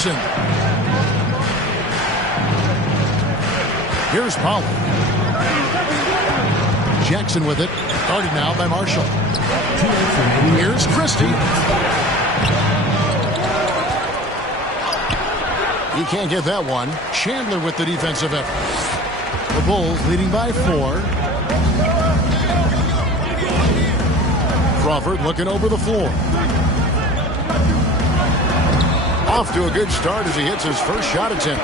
Jackson. Here's Pollard. Jackson with it. Guarded now by Marshall. Here's Christie. He can't get that one. Chandler with the defensive effort. The Bulls leading by 4. Crawford looking over the floor. Off to a good start as he hits his first shot attempt.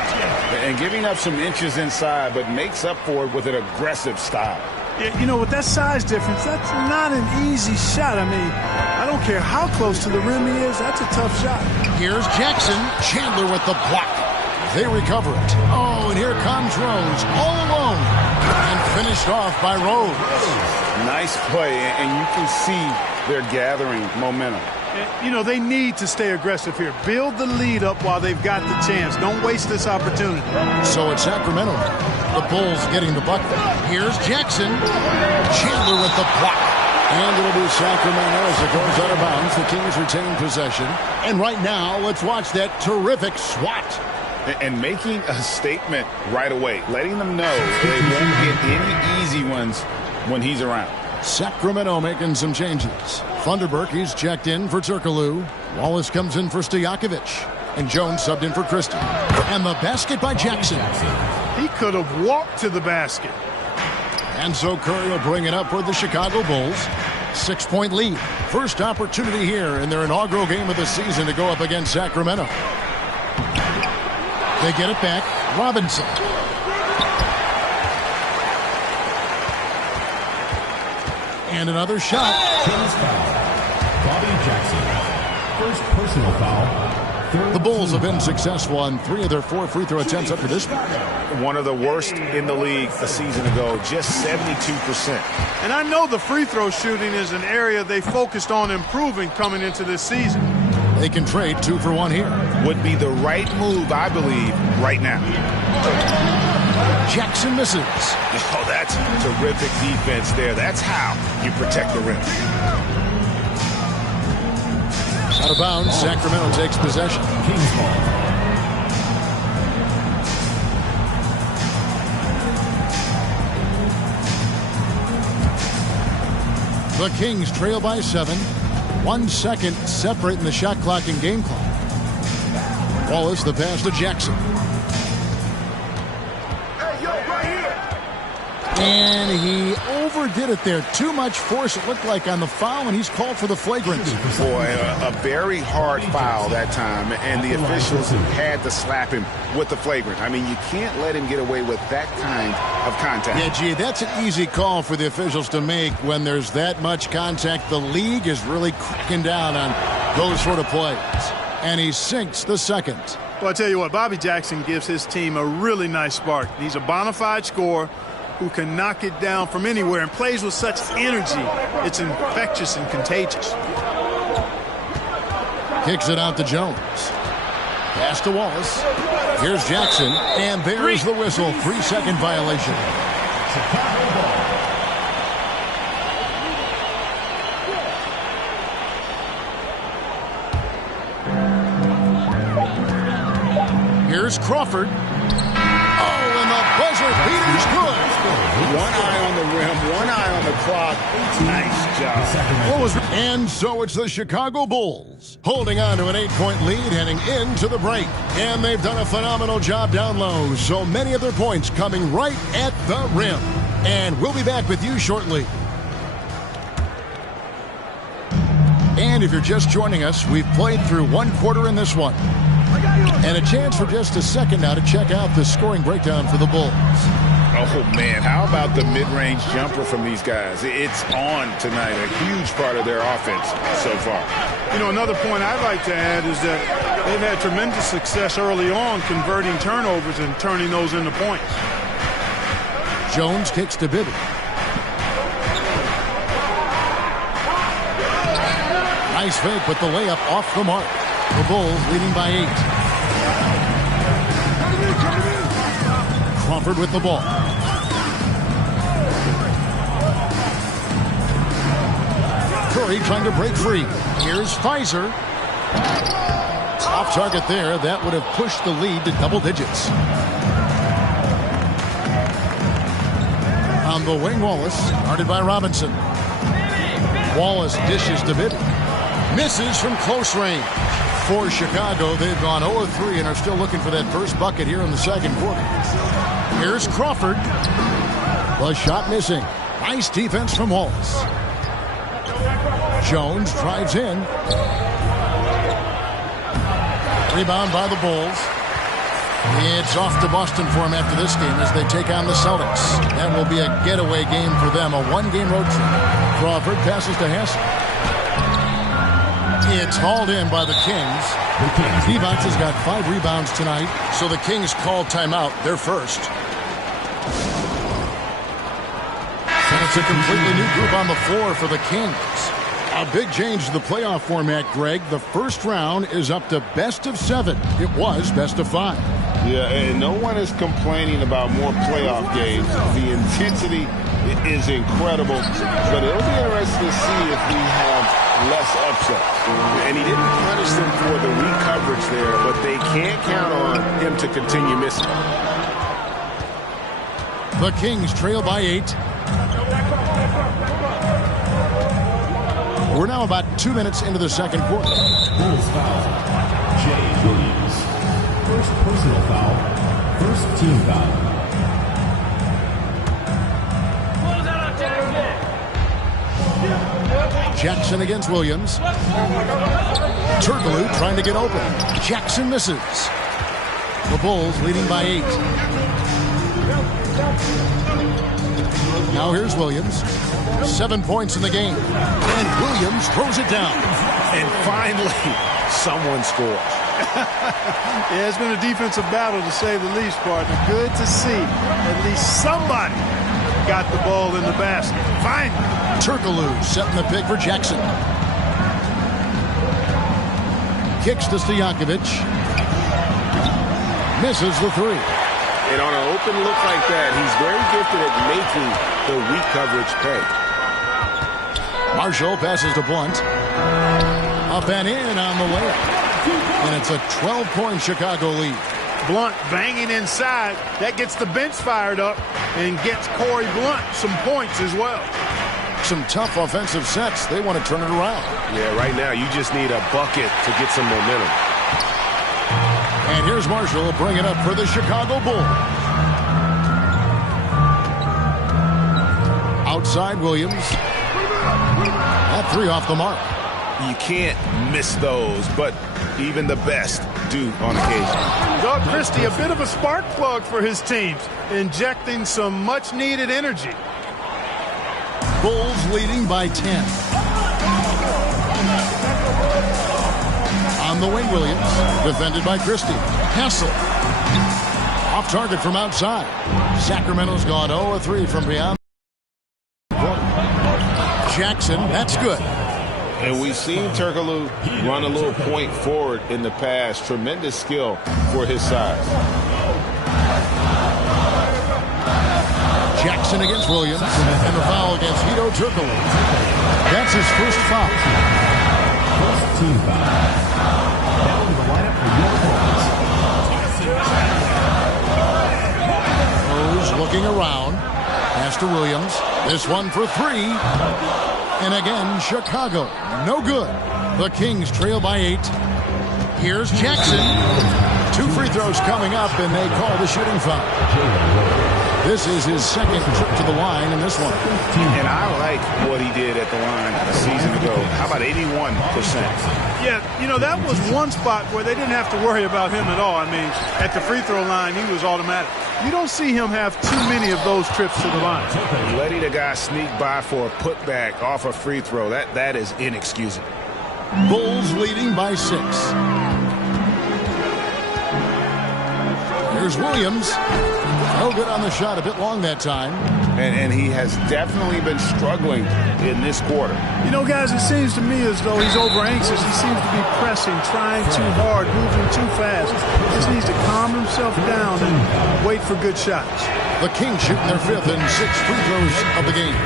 And giving up some inches inside, but makes up for it with an aggressive style. Yeah, you know, with that size difference, that's not an easy shot. I mean, I don't care how close to the rim he is. That's a tough shot. Here's Jackson. Chandler with the block. They recover it. Oh, and here comes Rose all alone. And finished off by Rose. Nice play, and you can see they're gathering momentum. You know, they need to stay aggressive here. Build the lead up while they've got the chance. Don't waste this opportunity. So it's Sacramento. The Bulls getting the bucket. Here's Jackson. Chandler with the block. And it'll be Sacramento as it goes out of bounds. The Kings retain possession. And right now, let's watch that terrific swat. And making a statement right away, letting them know they won't get any easy ones when he's around. Sacramento making some changes. Thunderberg, he's checked in for Turkoglu. Wallace comes in for Stojakovic. And Jones subbed in for Christie. And the basket by Jackson. He could have walked to the basket. And so Curry will bring it up for the Chicago Bulls. 6-point lead. First opportunity here in their inaugural game of the season to go up against Sacramento. They get it back. Robinson. And another shot. Kings foul. Bobby Jackson. First personal foul. The Bulls have been successful on 3 of their 4 free throw attempts up to this point. One of the worst in the league a season ago, just 72%. And I know the free throw shooting is an area they focused on improving coming into this season. They can trade 2 for 1 here. Would be the right move, I believe, right now. Jackson misses. Oh, that's terrific defense there. That's how you protect the rim. Out of bounds, Sacramento takes possession. Kings ball. The Kings trail by 7. 1 second separating the shot clock and game clock. Wallace, the pass to Jackson. And he overdid it there. Too much force, it looked like, on the foul, and he's called for the flagrant. Boy, a very hard foul that time, and the officials had to slap him with the flagrant. I mean, you can't let him get away with that kind of contact. Yeah, gee, that's an easy call for the officials to make when there's that much contact. The league is really cracking down on those sort of plays. And he sinks the second. Well, I tell you what, Bobby Jackson gives his team a really nice spark. He's a bona fide scorer who can knock it down from anywhere and plays with such energy. It's infectious and contagious. Kicks it out to Jones. Pass to Wallace. Here's Jackson, and there's the whistle. 3-second violation. Here's Crawford. Oh, and the buzzer beater's good. One eye on the rim, one eye on the clock. Nice job. And so it's the Chicago Bulls holding on to an 8-point lead heading into the break. And they've done a phenomenal job down low. So many of their points coming right at the rim. And we'll be back with you shortly. And if you're just joining us, we've played through 1 quarter in this one. And a chance for just a second now to check out the scoring breakdown for the Bulls. Oh, man, how about the mid-range jumper from these guys? It's on tonight, a huge part of their offense so far. You know, another point I'd like to add is that they've had tremendous success early on converting turnovers and turning those into points. Jones kicks to Bibby. Nice fake with the layup off the mark. The Bulls leading by 8. Crawford with the ball. Curry trying to break free. Here's Pfizer. Off target there. That would have pushed the lead to double digits. On the wing, Wallace, guarded by Robinson. Wallace dishes to Bibby. Misses from close range. For Chicago, they've gone 0-3 and are still looking for that first bucket here in the second quarter. Here's Crawford. The shot missing. Nice defense from Wallace. Jones drives in. Rebound by the Bulls. It's off to Boston for him after this game as they take on the Celtics. That will be a getaway game for them, a one-game road trip. Crawford passes to Hassel. It's hauled in by the Kings. Divac has got 5 rebounds tonight, so the Kings call timeout. They're first. And it's a completely new group on the floor for the Kings. A big change to the playoff format, Greg. The first round is up to best of 7. It was best of 5. Yeah, and no one is complaining about more playoff games. The intensity is incredible, but it'll be interesting to see if we have less upsets. And he didn't punish them for the weak coverage there, but they can't count on him to continue missing. The Kings trail by 8. We're now about 2 minutes into the second quarter. Bulls foul. Jay Williams. First personal foul. First team foul. Jackson against Williams. Turkoglu trying to get open. Jackson misses. The Bulls leading by 8. Now here's Williams. 7 points in the game. And Williams throws it down. And finally, someone scores. Yeah, it's been a defensive battle to say the least, partner. Good to see at least somebody got the ball in the basket. Finally. Turkoglu setting the pick for Jackson. Kicks to Stojakovic. Misses the 3. And on an open look like that, he's very gifted at making the weak coverage pay. Marshall passes to Blunt. Up and in on the layup. And it's a 12-point Chicago lead. Blunt banging inside. That gets the bench fired up and gets Corey Blunt some points as well. Some tough offensive sets. They want to turn it around. Yeah, right now you just need a bucket to get some momentum. And here's Marshall bring it up for the Chicago Bulls. Outside Williams. That 3 off the mark. You can't miss those, but even the best do on occasion. Doug Christie, a bit of a spark plug for his teams, injecting some much-needed energy. Bulls leading by 10. On the wing, Williams, defended by Christie. Hassel. Off target from outside. Sacramento's gone 0-3 from beyond. Jackson, that's good. And we've seen Turkoglu run a little point forward in the past. Tremendous skill for his size. Jackson against Williams. And the foul against Hedo Turkoglu. That's his first foul. First team foul. Down to the lineup for your Rose looking around. Pass to Williams. This one for 3. And again, Chicago. No good. The Kings trail by 8. Here's Jackson. 2 free throws coming up, and they call the shooting foul. This is his second trip to the line in this one. And I like what he did at the line a season ago. How about 81%? Yeah, you know, that was one spot where they didn't have to worry about him at all. I mean, at the free throw line, he was automatic. You don't see him have too many of those trips to the line. Letting a guy sneak by for a putback off a free throw, that is inexcusable. Bulls leading by 6. Here's Williams. No good on the shot. A bit long that time. And he has definitely been struggling in this quarter. You know, guys, it seems to me as though he's over anxious. He seems to be pressing, trying too hard, moving too fast. He just needs to calm himself down and wait for good shots. The Kings shooting their 5th and 6th free throws of the game.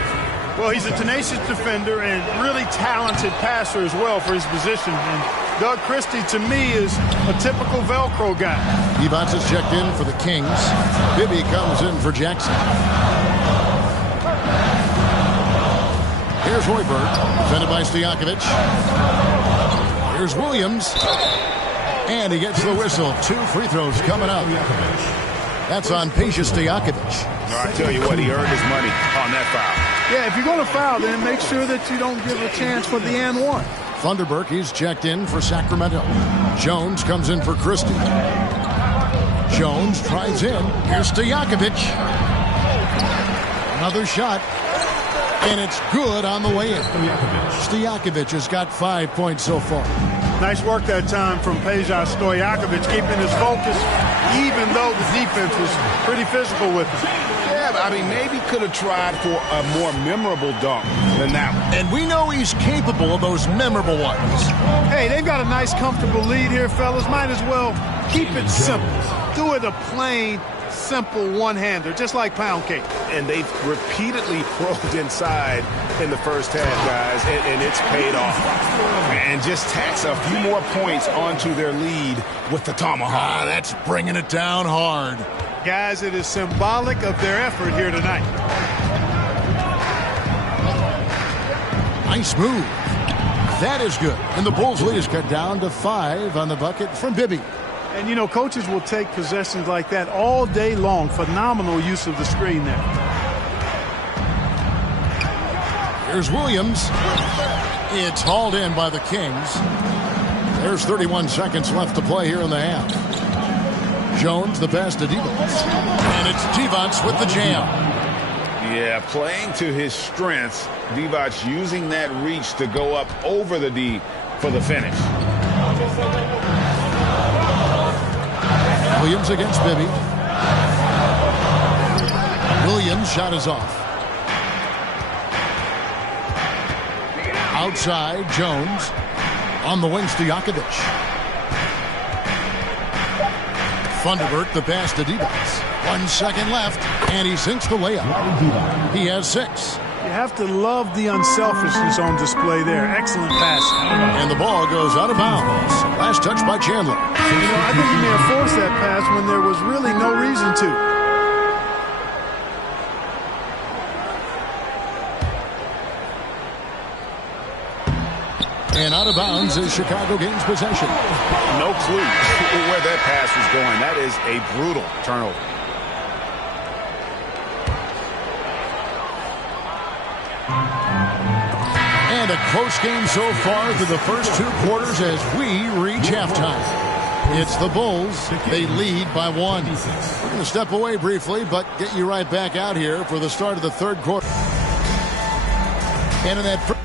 Well, he's a tenacious defender and really talented passer as well for his position. And Doug Christie, to me, is a typical Velcro guy. Divac is checked in for the Kings. Bibby comes in for Jackson. Here's Hoiberg, defended by Stojakovic. Here's Williams. And he gets the whistle. 2 free throws coming up. That's on Peja Stojakovic. I tell you what, he earned his money on that foul. Yeah, if you're going to foul, then make sure that you don't give a chance for the and one. Thunderberg, he's checked in for Sacramento. Jones comes in for Christie. Jones tries in. Here's Stojakovic. Another shot. And it's good on the way in. Stojakovic has got 5 points so far. Nice work that time from Peja Stojakovic, keeping his focus, even though the defense was pretty physical with him. Yeah, but I mean, maybe could have tried for a more memorable dunk than that one. And we know he's capable of those memorable ones. Hey, they've got a nice, comfortable lead here, fellas. Might as well keep it simple. Do it a plain, simple one-hander, just like pound cake. And they've repeatedly probed inside in the first half, guys, and it's paid off. And just tacks a few more points onto their lead with the tomahawk. That's bringing it down hard. Guys, it is symbolic of their effort here tonight. Nice move. That is good. And the Bulls lead is cut down to 5 on the bucket from Bibby. And, you know, coaches will take possessions like that all day long. Phenomenal use of the screen there. Here's Williams. It's hauled in by the Kings. There's 31 seconds left to play here in the half. Jones, the pass to Divac. And it's Divac with the jam. Yeah, playing to his strengths. Divac using that reach to go up over the D for the finish. Williams against Bibby. Williams' shot is off. Outside, Jones. On the wing, Stojakovic. Thunderbird, the pass to Divac. 1 second left, and he sinks the layup. He has 6. You have to love the unselfishness on display there. Excellent pass. And the ball goes out of bounds. Last touch by Chandler. You know, I think he may have forced that pass when there was really no reason to. And out of bounds as Chicago gains possession. No clue where that pass was going. That is a brutal turnover. And a close game so far through the first 2 quarters as we reach halftime. It's the Bulls. They lead by 1. We're going to step away briefly, but get you right back out here for the start of the 3rd quarter. And in that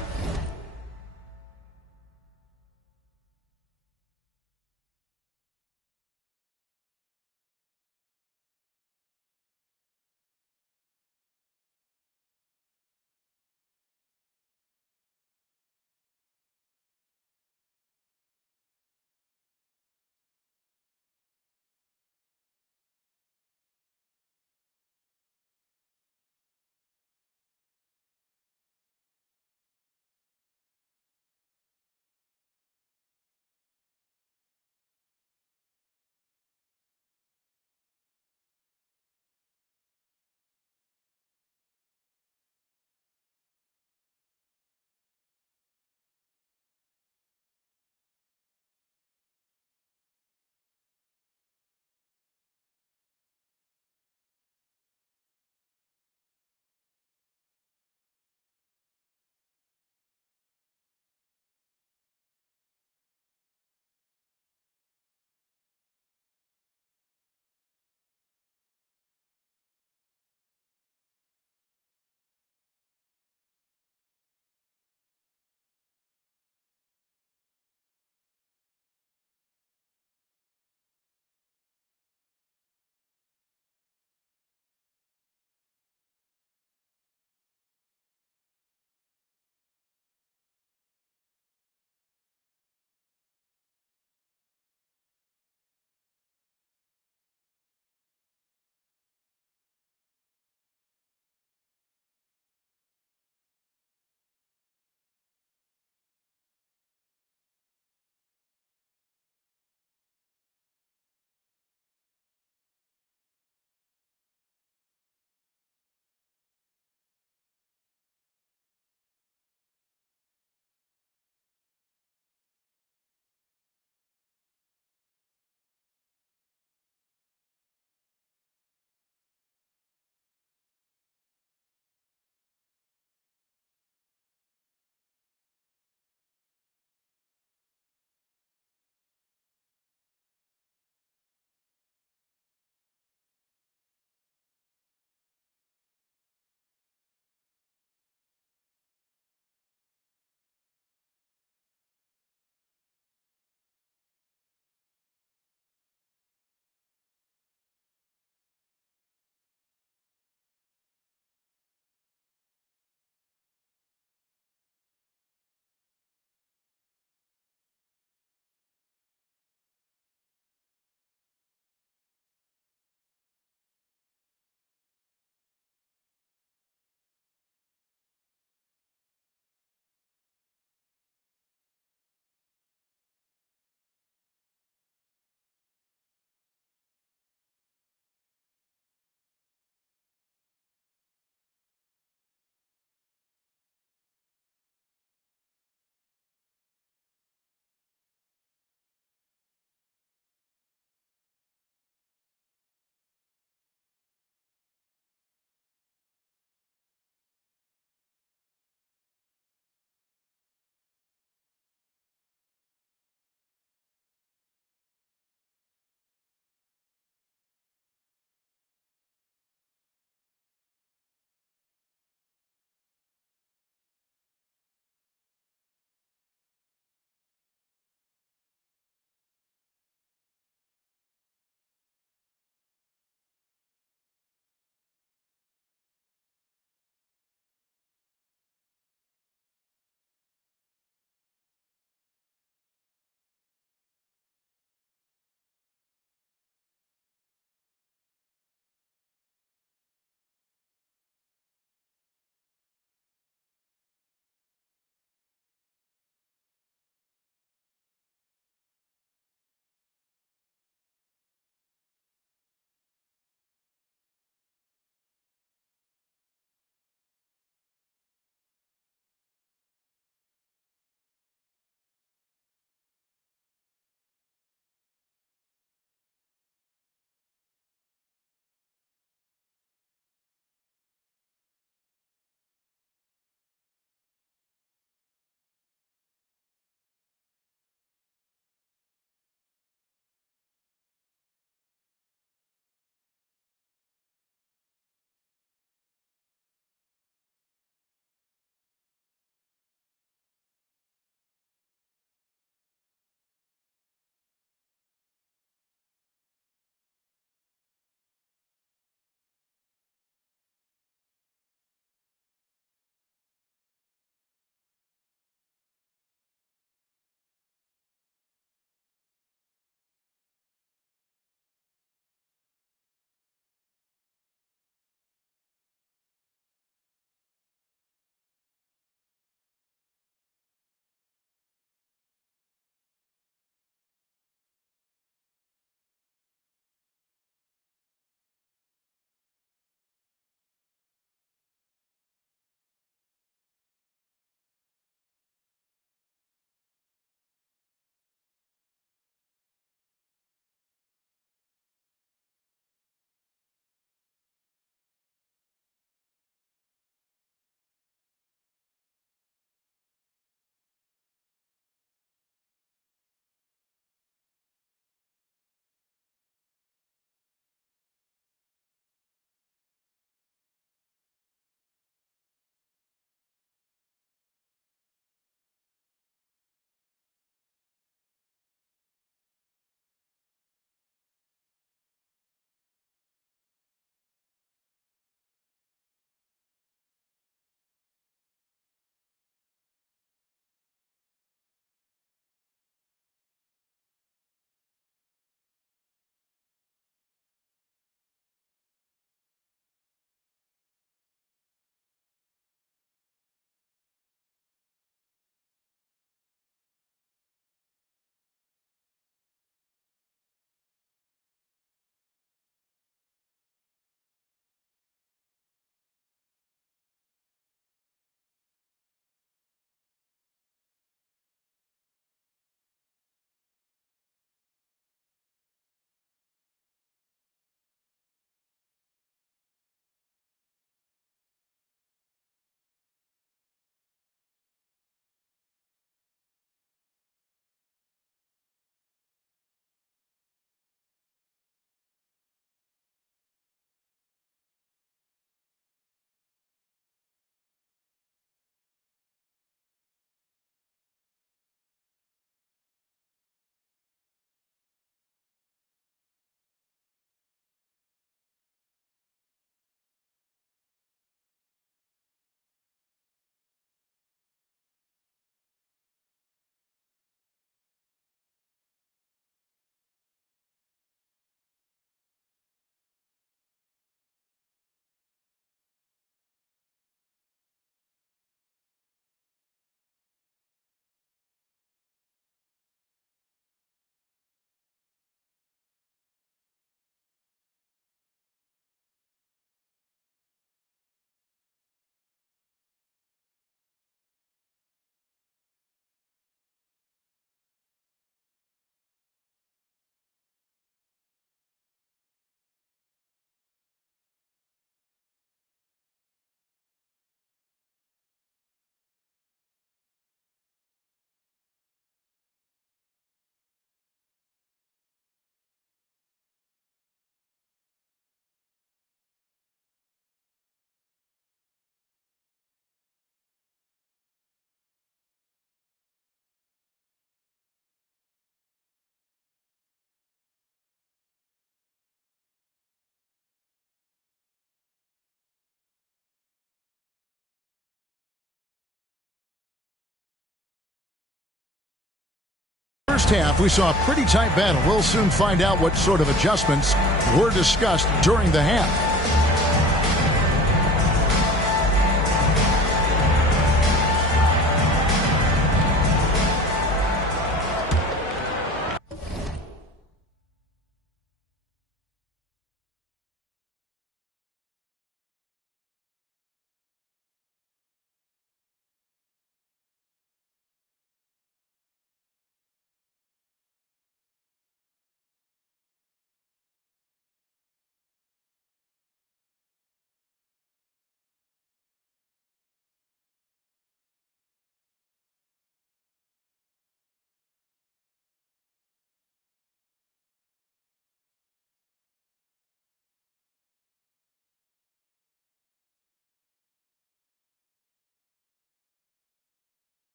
first half, we saw a pretty tight battle. We'll soon find out what sort of adjustments were discussed during the half.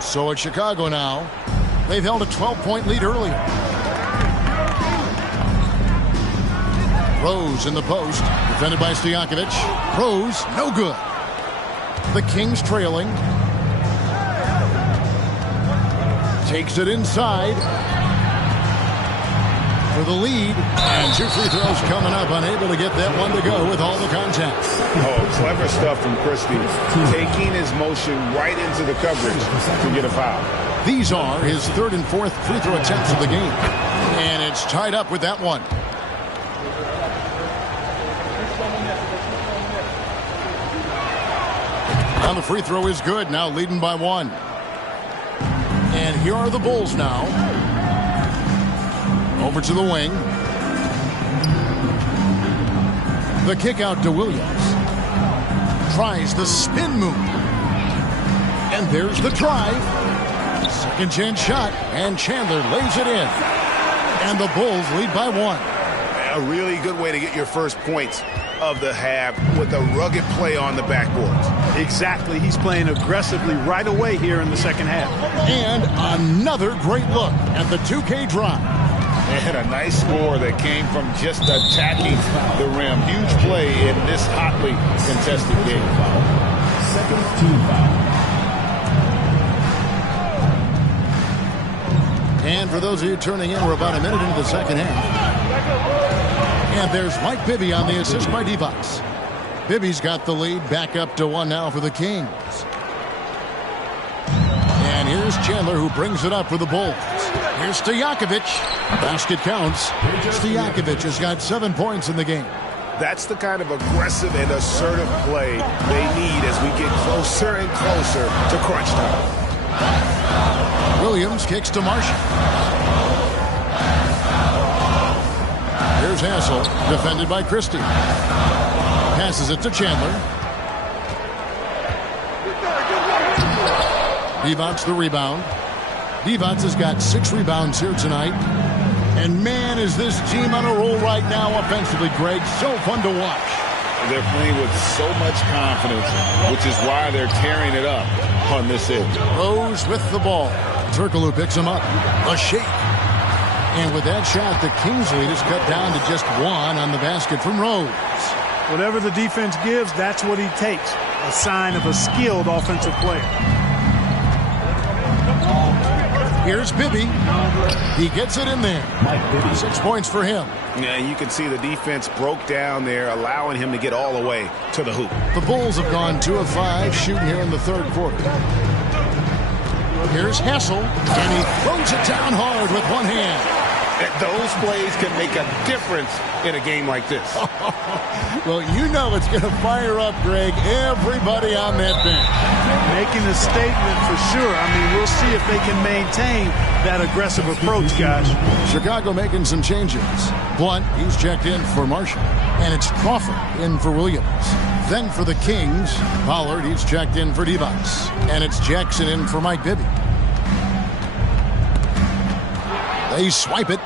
So it's Chicago now. They've held a 12-point lead earlier. Rose in the post, defended by Stojakovic. Rose, no good. The Kings trailing. Takes it inside for the lead. And 2 free throws coming up, unable to get that one to go with all the contact. Oh, clever stuff from Christie. Taking his motion right into the coverage to get a foul. These are his 3rd and 4th free throw attempts of the game. And it's tied up with that one. Now the free throw is good, now leading by 1. And here are the Bulls now. Over to the wing. The kick out to Williams. Tries the spin move. And there's the drive. Second chance shot. And Chandler lays it in. And the Bulls lead by 1. A really good way to get your first points of the half with a rugged play on the backboards. Exactly. He's playing aggressively right away here in the second half. And another great look at the 2K drive. And a nice score that came from just attacking the rim. Huge play in this hotly contested game. Second team foul. And for those of you turning in, we're about a minute into the second half. And there's Mike Bibby on the assist by Divac. Bibby's got the lead back up to 1 now for the Kings. And here's Chandler, who brings it up for the Bulls. Here's Stojakovic. Basket counts. Stojakovic has got 7 points in the game. That's the kind of aggressive and assertive play they need as we get closer and closer to crunch time. Williams kicks to Marshall. Here's Hassel, defended by Christie. Passes it to Chandler. Divac the rebound. Divac has got 6 rebounds here tonight. And man, is this team on a roll right now offensively, Greg. So fun to watch. They're playing with so much confidence, which is why they're tearing it up on this end. Rose with the ball. Turkoglu picks him up. A shake. And with that shot, the Kings lead is cut down to just 1 on the basket from Rose. Whatever the defense gives, that's what he takes. A sign of a skilled offensive player. Here's Bibby. He gets it in there. 6 points for him. Yeah, you can see the defense broke down there, allowing him to get all the way to the hoop. The Bulls have gone 2 of 5 shooting here in the 3rd quarter. Here's Hassel, and he throws it down hard with one hand. Those plays can make a difference in a game like this. Well, you know it's going to fire up, Greg, everybody on that bench. Making a statement for sure. I mean, we'll see if they can maintain that aggressive approach, guys. Chicago making some changes. Blunt, he's checked in for Marshall. And it's Crawford in for Williams. Then for the Kings, Pollard, he's checked in for Divac. And it's Jackson in for Mike Bibby. They swipe it.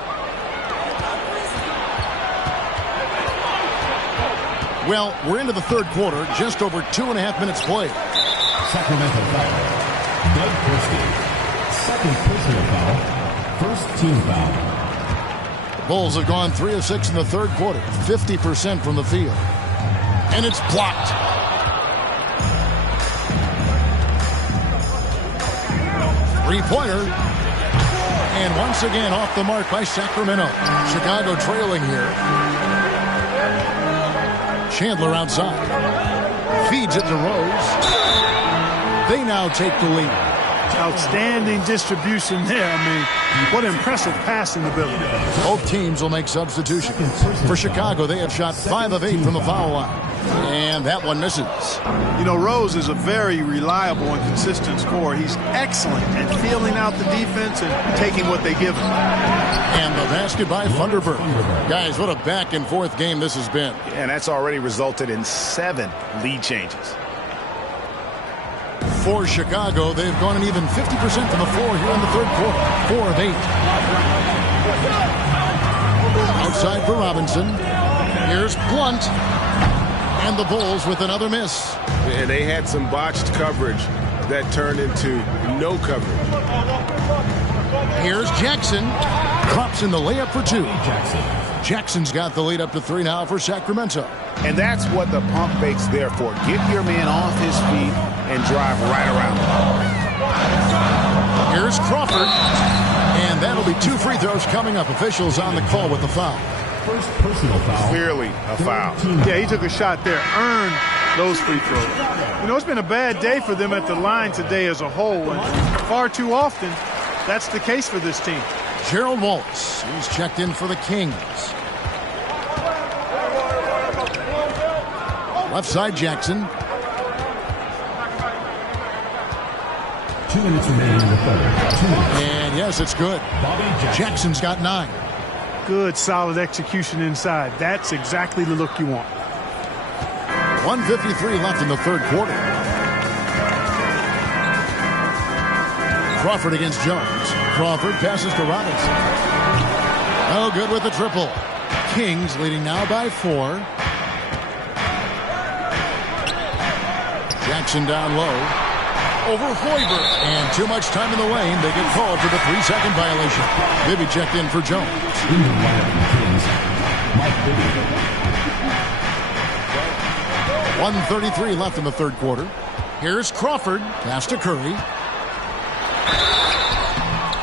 Well, we're into the third quarter, just over 2.5 minutes played. Sacramento foul. Doug Christie. Second personal foul. First team foul. The Bulls have gone 3 of 6 in the third quarter, 50% from the field. And it's blocked. Three-pointer. And once again off the mark by Sacramento. Chicago trailing here. Chandler outside. Feeds it to Rose. They now take the lead. Outstanding distribution there. I mean, what impressive passing ability. Both teams will make substitutions. For Chicago, they have shot 5 of 8 from the foul line. And that one misses. You know, Rose is a very reliable and consistent scorer. He's excellent at feeling out the defense and taking what they give him. And the basket by Thunderbird. Guys, what a back-and-forth game this has been. And that's already resulted in 7 lead changes. For Chicago, they've gone an even 50% from the floor here in the third quarter. 4 of 8. Outside for Robinson. Here's Blunt. And the Bulls with another miss. And they had some botched coverage that turned into no coverage. Here's Jackson. Drops in the layup for 2. Jackson's got the lead up to 3 now for Sacramento. And that's what the pump fake's there for. Get your man off his feet and drive right around him. Here's Crawford. And that'll be 2 free throws coming up. Officials on the call with the foul. First personal foul. Clearly a foul. Yeah, he took a shot there. Earned those free throws. You know, it's been a bad day for them at the line today as a whole. And far too often, that's the case for this team. Gerald Wallace. He's checked in for the Kings. Left side, Jackson. 2 minutes remaining in the third. 2 minutes. And yes, it's good. Bobby Jackson. Jackson's got 9. Good, solid execution inside. That's exactly the look you want. 1:53 left in the third quarter. Crawford against Jones. Crawford passes to Robinson. Oh, good with the triple. Kings leading now by 4. Jackson down low. Over Hoiberg. And too much time in the lane. They get called for the 3-second violation. Bibby checked in for Jones. In the lineup for the Kings, Mike Bibby. 1:33 left in the third quarter. Here's Crawford. Pass to Curry.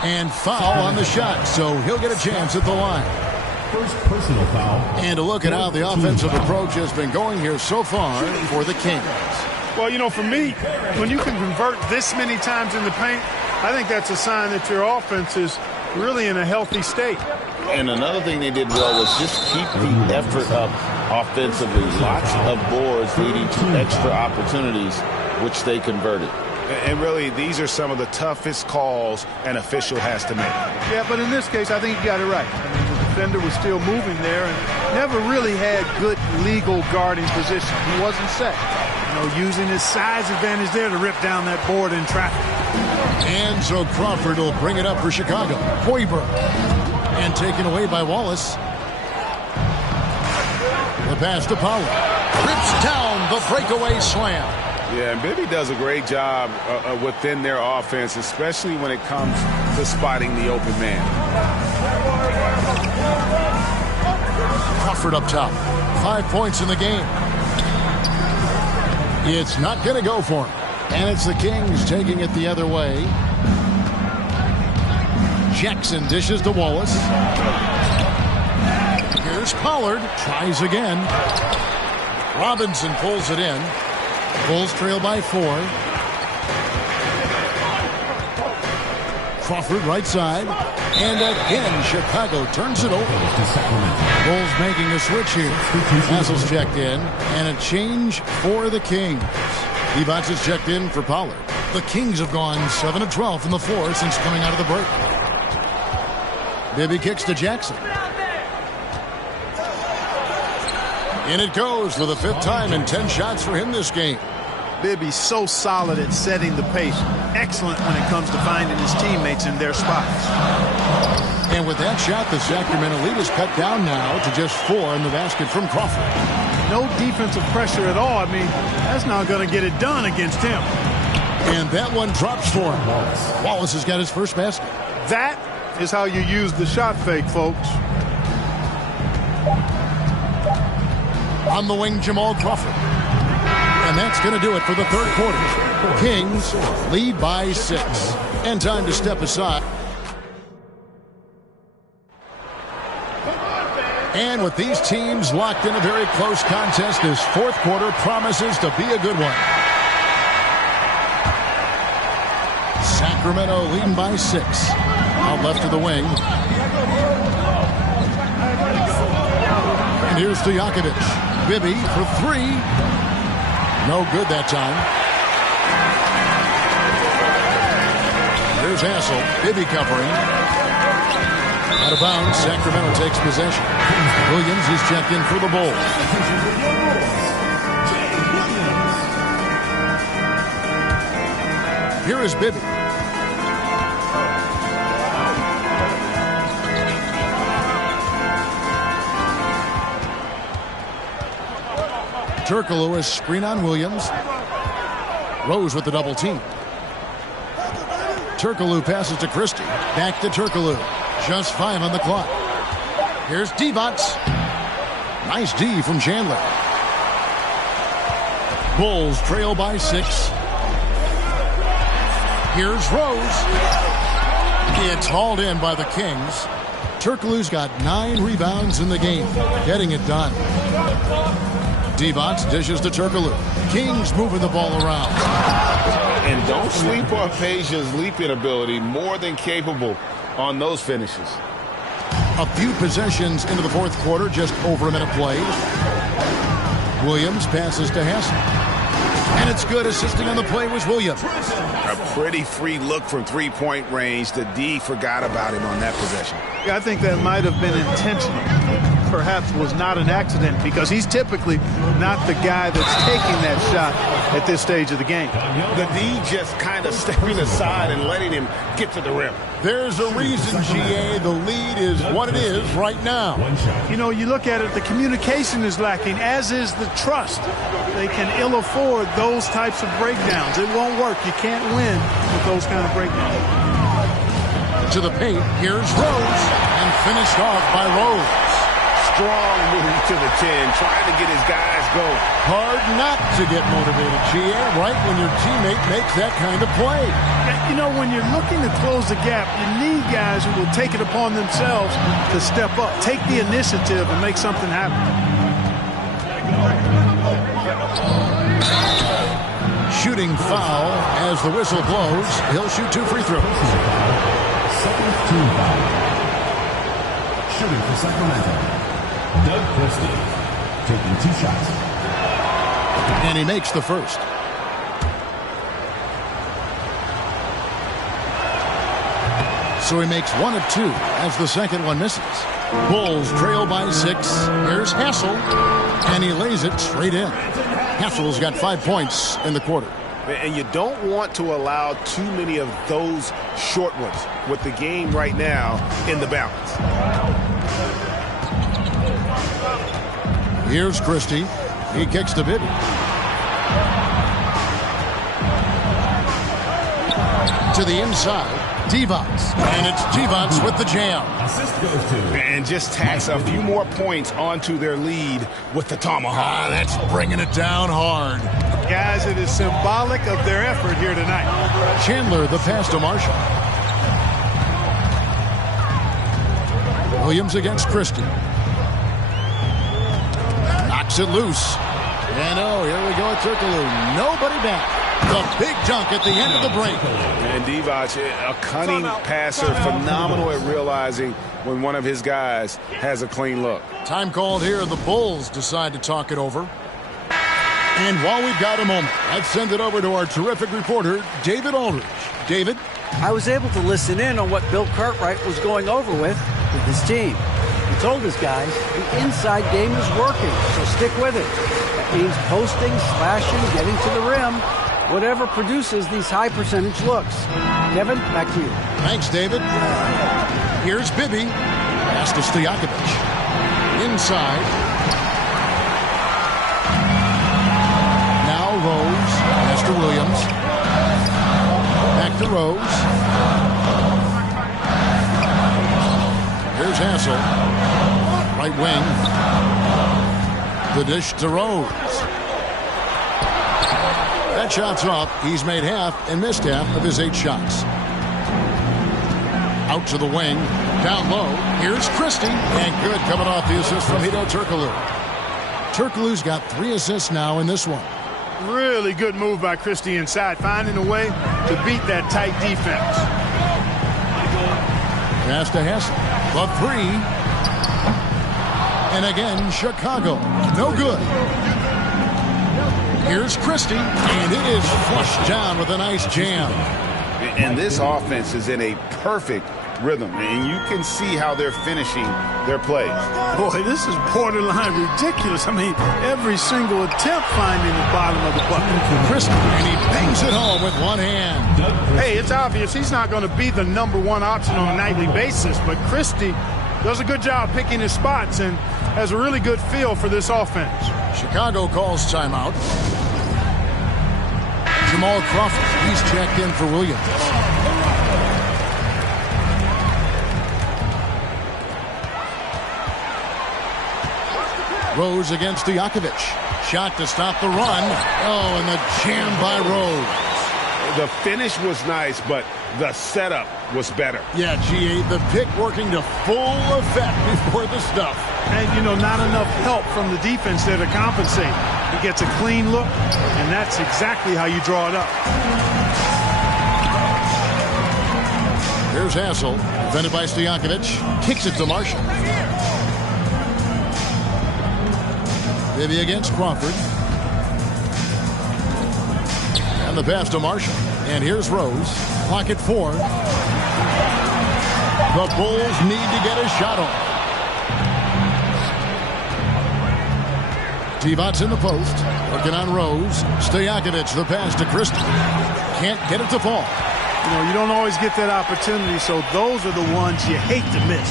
And foul on the shot, so he'll get a chance at the line. First personal foul. And a look at how the offensive approach has been going here so far for the Kings. Well, you know, for me, when you can convert this many times in the paint, I think that's a sign that your offense is really in a healthy state. And another thing they did well was just keep the effort up offensively. Lots of boards leading to extra opportunities, which they converted. And really, these are some of the toughest calls an official has to make. Yeah, but in this case, I think you got it right. I mean, the defender was still moving there and never really had good legal guarding position. He wasn't set. You know, using his size advantage there to rip down that board in traffic. And so Crawford will bring it up for Chicago. Hoiberg. And taken away by Wallace. The pass to Powell. Rips down the breakaway slam. Yeah, and Bibby does a great job within their offense, especially when it comes to spotting the open man. Crawford up top. 5 points in the game. It's not going to go for him. And it's the Kings taking it the other way. Jackson dishes to Wallace. Here's Pollard. Tries again. Robinson pulls it in. Bulls trail by 4. Crawford right side. And again, Chicago turns it over. Bulls making a switch here. Hassel's checked in. And a change for the Kings. Divac is checked in for Pollard. The Kings have gone 7 of 12 from the floor since coming out of the break. Bibby kicks to Jackson. In it goes for the 5th time and 10 shots for him this game. Bibby's so solid at setting the pace. Excellent when it comes to finding his teammates in their spots. And with that shot, the Sacramento lead is cut down now to just 4 in the basket from Crawford. no defensive pressure at all. I mean, that's not going to get it done against him. And that one drops for him. Wallace has got his first basket. That is how you use the shot fake, folks. On the wing, Jamal Crawford. And that's going to do it for the third quarter. Kings lead by 6. And time to step aside. And with these teams locked in a very close contest, this fourth quarter promises to be a good one. Sacramento leading by 6. Out left of the wing. And here's Stojakovic. Bibby for 3. No good that time. Here's Hassel. Bibby covering. Out of bounds. Sacramento takes possession. Williams is checked in for the Bulls. Here is Bibby. Turkoglu is screen on Williams. Rose with the double team. Turkoglu passes to Christie. Back to Turkoglu. Just 5 on the clock. Here's Divac. Nice D from Chandler. Bulls trail by 6. Here's Rose. It's hauled in by the Kings. Turkoglu's got 9 rebounds in the game. Getting it done. Divac dishes to Turkoglu. Kings moving the ball around. And don't sleep on Peja's leaping ability. More than capable on those finishes. A few possessions into the fourth quarter, just over a minute played. Williams passes to Hassel. And it's good. Assisting on the play was Williams. A pretty free look from three-point range. The D forgot about him on that possession. Yeah, I think that might have been intentional. Perhaps was not an accident because he's typically not the guy that's taking that shot at this stage of the game. The D just kind of stepping aside and letting him get to the rim. There's a reason, GA. The lead is what it is right now. You know, you look at it, the communication is lacking, as is the trust. They can ill afford those types of breakdowns. It won't work. You can't win with those kind of breakdowns. To the paint, here's Rose, and finished off by Rose. Strong move to the 10, trying to get his guys going. Hard not to get motivated, GA, right when your teammate makes that kind of play. You know, when you're looking to close the gap, you need guys who will take it upon themselves to step up, take the initiative, and make something happen. Shooting foul as the whistle blows. He'll shoot 2 free throws. Second team foul. Shooting for Sacramento. Doug Christie taking 2 shots. And he makes the first. So he makes 1 of 2 as the second one misses. Bulls trail by 6. Here's Hassel, and he lays it straight in. Hassel's got 5 points in the quarter. And you don't want to allow too many of those short ones with the game right now in the balance. Here's Christie. He kicks to Bibby. To the inside. Divac. And it's Divac with the jam. Assist goes to. And just tacks a few more points onto their lead with the tomahawk. That's bringing it down hard. Guys, it is symbolic of their effort here tonight. Chandler, the pass to Marshall. Williams against Christie. Knocks it loose. And here we go at Turkoglu. Nobody back. The big dunk at the end of the break. And Divac, a cunning passer, phenomenal at realizing when one of his guys has a clean look. Time called here. The Bulls decide to talk it over. And while we've got a moment, let's send it over to our terrific reporter, David Aldridge. David? I was able to listen in on what Bill Cartwright was going over with his team. He told his guys the inside game is working, so stick with it. That means posting, slashing, getting to the rim, whatever produces these high percentage looks. Kevin, back to you. Thanks, David. Here's Bibby. Pass to Stojakovic. Inside. Rose. Here's Hassel. Right wing. The dish to Rose. That shot's off. He's made half and missed half of his 8 shots. Out to the wing. Down low. Here's Christie. And good coming off the assist from Hedo Turkoglu. Turkoglu's got 3 assists now in this one. Really good move by Christie inside, finding a way to beat that tight defense. Pass to Hassel. The 3. And again, Chicago. No good. Here's Christie. And it is flushed down with a nice jam. And this offense is in a perfect rhythm, and you can see how they're finishing their plays. Boy, this is borderline ridiculous. I mean, every single attempt finding the bottom of the bucket. Christie, and he bangs it home with one hand. Hey, it's obvious he's not going to be the #1 option on a nightly basis, but Christie does a good job picking his spots and has a really good feel for this offense. Chicago calls timeout. Jamal Crawford, he's checked in for Williams. Rose against Stojakovic. Shot to stop the run. Oh, and the jam by Rose. The finish was nice, but the setup was better. Yeah, G.A., the pick working to full effect before the stuff. And, you know, not enough help from the defense there to compensate. He gets a clean look, and that's exactly how you draw it up. Here's Hassel, defended by Stojakovic. Kicks it to Marshall. Bibby against Crawford. And the pass to Marshall. And here's Rose. Clock at 4. The Bulls need to get a shot off. T-Bot's in the post. Looking on Rose. Stojakovic, the pass to Christie. Can't get it to fall. You know, you don't always get that opportunity, so those are the ones you hate to miss.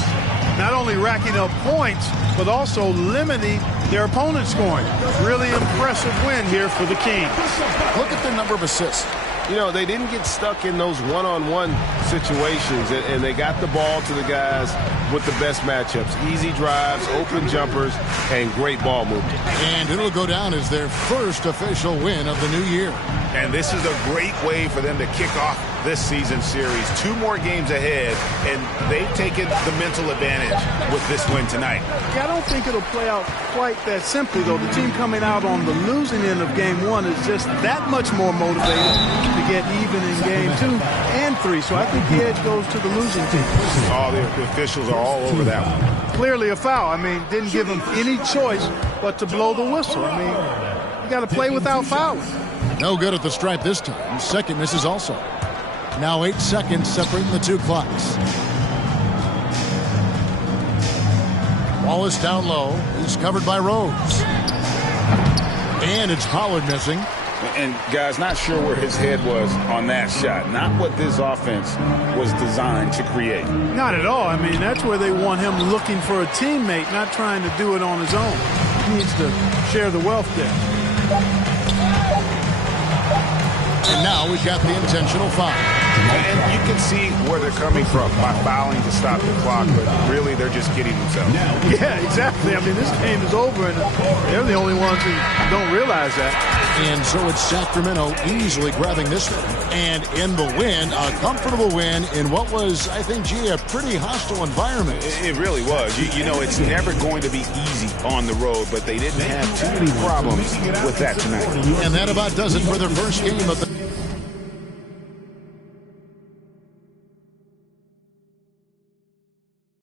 Not only racking up points, but also limiting their opponent's scoring. Really impressive win here for the Kings. Look at the number of assists. You know, they didn't get stuck in those one-on-one situations, and they got the ball to the guys with the best matchups. Easy drives, open jumpers, and great ball movement. And it'll go down as their first official win of the new year. And this is a great way for them to kick off this season series. 2 more games ahead, and they've taken the mental advantage with this win tonight. Yeah, I don't think it'll play out quite that simply, though. The team coming out on the losing end of Game 1 is just that much more motivated to get even in Game 2 and 3. So I think the edge goes to the losing team. All the officials are all over that one. Clearly a foul. I mean, didn't give him any choice but to blow the whistle. I mean, you got to play without fouling. No good at the stripe this time. Second misses also. Now 8 seconds separating the 2 clocks. Wallace down low. He's covered by Rose. And it's Pollard missing. And, guys, not sure where his head was on that shot. Not what this offense was designed to create. Not at all. I mean, that's where they want him looking for a teammate, not trying to do it on his own. He needs to share the wealth there. And now we've got the intentional foul. And you can see where they're coming from by fouling to stop the clock, but really they're just kidding themselves. Yeah, exactly. I mean, this game is over, and they're the only ones who don't realize that. And so it's Sacramento easily grabbing this one. And in the win, a comfortable win in what was, I think, a pretty hostile environment. It really was. You know, it's never going to be easy on the road, but they didn't have too many problems with that tonight. And that about does it for their first game of the